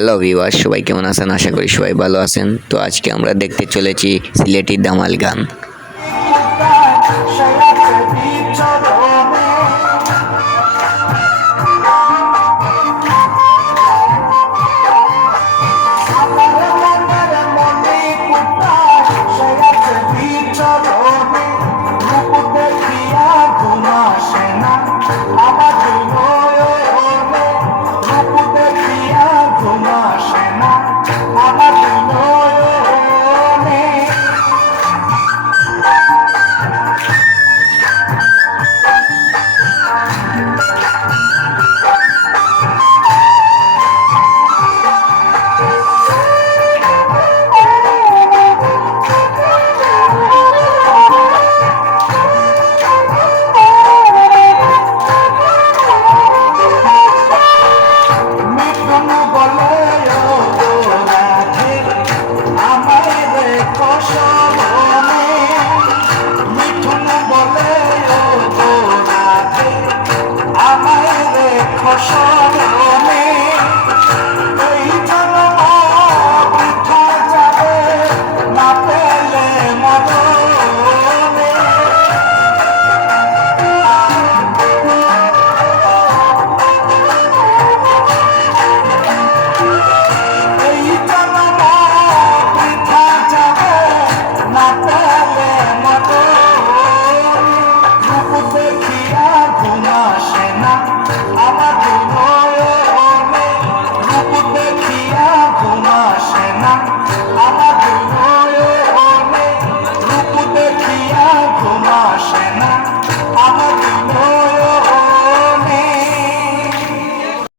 Hello viewer সবাই কেমন আছেন? আশা করি সবাই ভালো আছেন। তো আজকে আমরা দেখতে চলেছি সিলেটি দামাল গান।